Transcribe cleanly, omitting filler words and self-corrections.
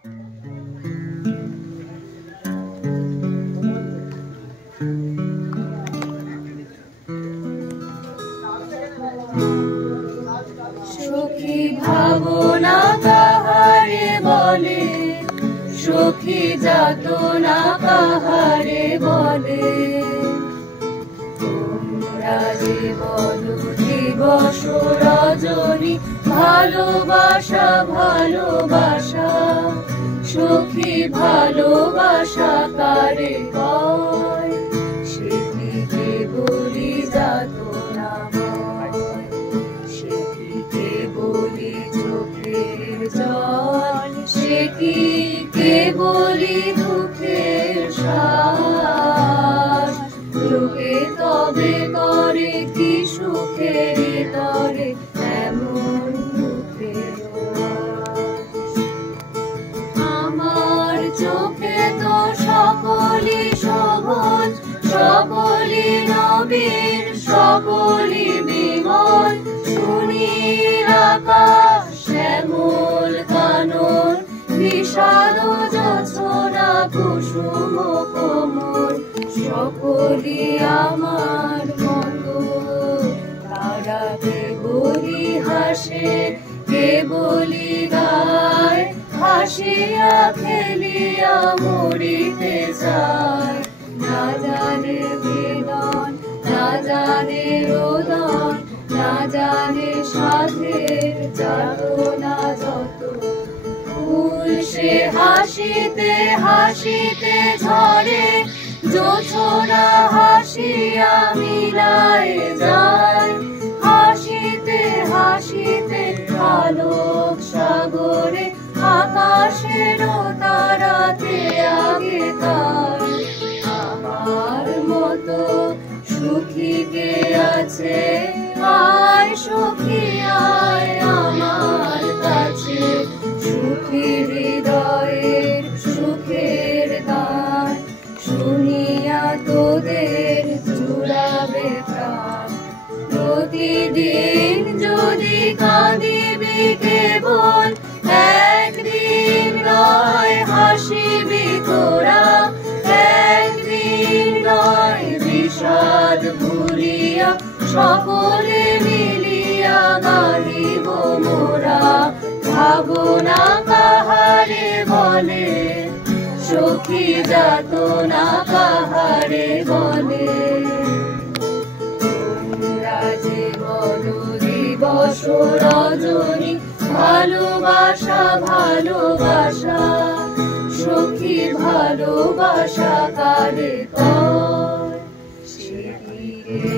সখী ভাবনা কাহারে বলে, সখী যাতনা কাহারে বলে। তোমরা যে বলো দিবস রজনী, ভালোবাসা ভালোবাসা, সখী ভালোবাসা কারে কয়, সেটিকে বলি যাতনা হয়। সেটিকে বলি চোখের জল, সেটিকে বলি দুঃখের শ্বাস। লোকে তবে করে কি সুখের তরে এমন দুঃখের আশ। আমার চোখে তো সকলই সবুজ, সকলই নবীন, সকলই বিমল। সুনীল আকাশ, শ্যামল কানন, বিষাদ জোছনা কুসুম কোমল। সকলই আমার মতো, তারা কেবলই হাসে, কেবলই গায়, হাসিয়া খেলিয়া মরিতে চায়। না জানে বেদন, না জানে রোদন, না জানে সাধের যাতনা যত। ফুল সে হাসিতে হাসিতে ঝরে, জোছনা হাসিয়া মিলায় যায়। হাসিতে হাসিতে আলোক সাগরে, আকাশের তারাতে আগে তার। আমার মতো সুখী কে আছে, আয় সখী আয় আমার কাছে। সুখী হৃদয়ের সুখের গান, শুনিয়া তোদের জুড়াবে প্রাণ। প্রতিদিন যদি কাঁদিবি কেবল, একদিন নয় হাসিবি তোরা। একদিন নয় বিষাদ ভুলিয়া, সকলে মিলিয়া গাহিব মোরা। ভাবনা কাহারে বলে, সখী যাতনা কাহারে বলে। তোমরা যে বলো দিবস রজনী, ভালোবাসা ভালোবাসা, সখী ভালোবাসা কারে কয়, সেটিকে